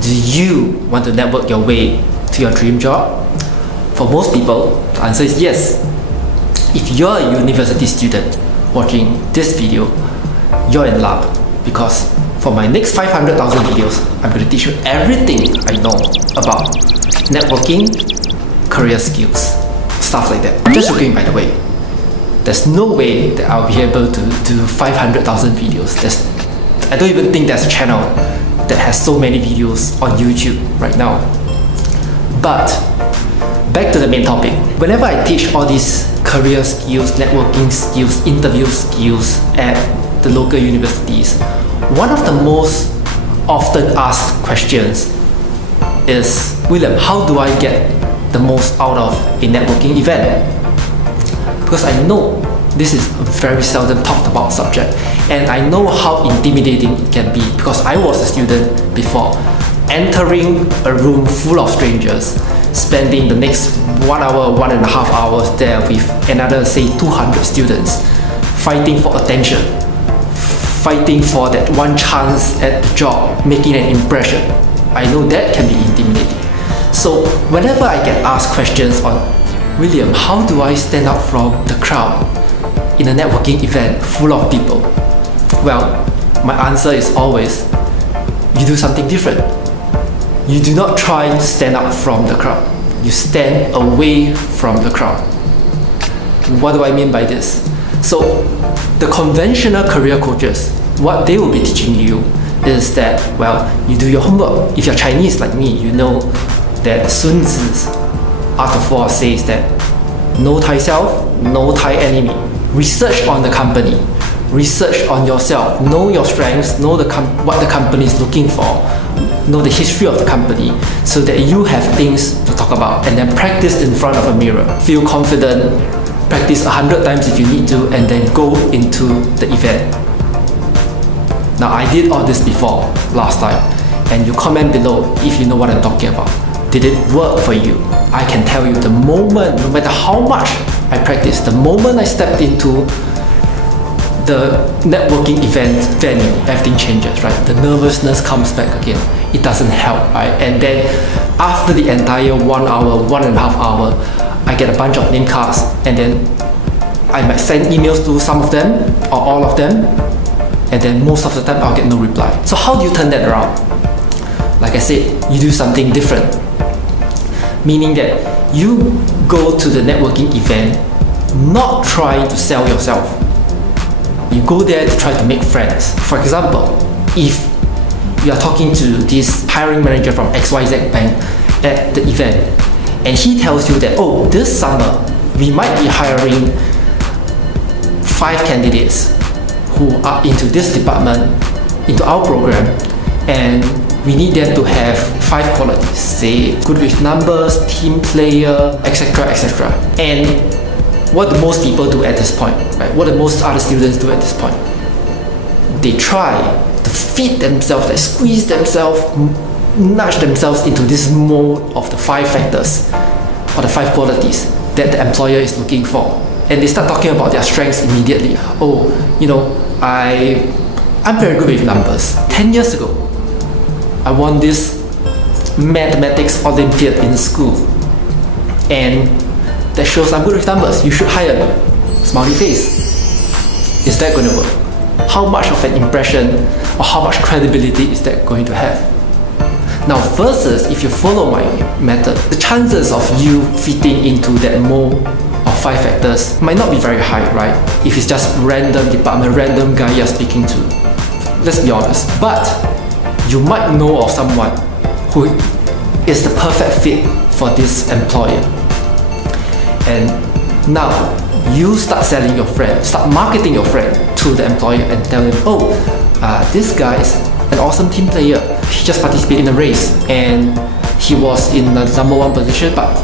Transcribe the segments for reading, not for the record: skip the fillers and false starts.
Do you want to network your way to your dream job? For most people, the answer is yes. If you're a university student watching this video, you're in luck, because for my next 500,000 videos, I'm going to teach you everything I know about networking, career skills, stuff like that. Just joking, by the way. There's no way that I'll be able to do 500,000 videos. I don't even think there's a channel that has so many videos on YouTube right now. But back to the main topic. Whenever I teach all these career skills, networking skills, interview skills at the local universities, one of the most often asked questions is, William, how do I get the most out of a networking event? Because I know this is a very seldom talked about subject, and I know how intimidating it can be, because I was a student before. Entering a room full of strangers, spending the next 1 hour, 1.5 hours there with another, say, 200 students, fighting for attention, fighting for that one chance at the job, making an impression. I know that can be intimidating. So whenever I get asked questions on, William, how do I stand out from the crowd in a networking event full of people? Well, my answer is always, you do something different. You do not try to stand out from the crowd. You stand away from the crowd. What do I mean by this? So, the conventional career coaches, what they will be teaching you is that, well, you do your homework. If you're Chinese like me, you know that Sun Tzu's Art of War says that know thyself, know thy enemy. Research on the company, research on yourself, know your strengths, know what the company is looking for, know the history of the company, so that you have things to talk about, and then practice in front of a mirror. Feel confident, practice 100 times if you need to, and then go into the event. Now, I did all this before last time, and you comment below if you know what I'm talking about. Did it work for you? I can tell you, the moment, no matter how much I practiced, the moment I stepped into the networking event venue, everything changes, right? The nervousness comes back again. It doesn't help, right? And then after the entire 1 hour, 1.5 hour, I get a bunch of name cards, and then I might send emails to some of them or all of them, and then most of the time I'll get no reply. So how do you turn that around? Like I said, you do something different. Meaning that you go to the networking event not trying to sell yourself. You go there to try to make friends. For example, if you are talking to this hiring manager from XYZ Bank at the event, and he tells you that, oh, this summer we might be hiring 5 candidates who are into this department, into our program, and we need them to have 5 qualities, say good with numbers, team player, etc, etc. And what do most people do at this point, right? What do most other students do at this point? They try to fit themselves, like squeeze themselves, nudge themselves into this mold of the 5 factors or the 5 qualities that the employer is looking for. And they start talking about their strengths immediately. Oh, you know, I'm very good with numbers. 10 years ago, I won this mathematics Olympiad in school, and that shows I'm good with numbers. You should hire me. Smiley face. Is that going to work? How much of an impression or how much credibility is that going to have? Now, versus if you follow my method, the chances of you fitting into that mold of 5 factors might not be very high, right? If it's just random department, random guy you're speaking to. Let's be honest. But you might know of someone who is the perfect fit for this employer. And now you start selling your friend, start marketing your friend to the employer and tell them, oh, this guy is an awesome team player. He just participated in a race and he was in the #1 position, but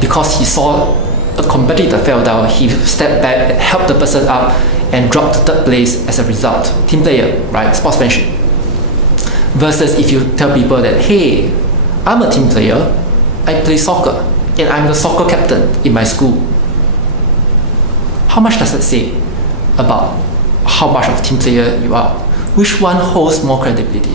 because he saw a competitor fell down, he stepped back, helped the person up, and dropped to 3rd place as a result. Team player, right? Sportsmanship. Versus if you tell people that, hey, I'm a team player, I play soccer, and I'm the soccer captain in my school. How much does that say about how much of a team player you are? Which one holds more credibility?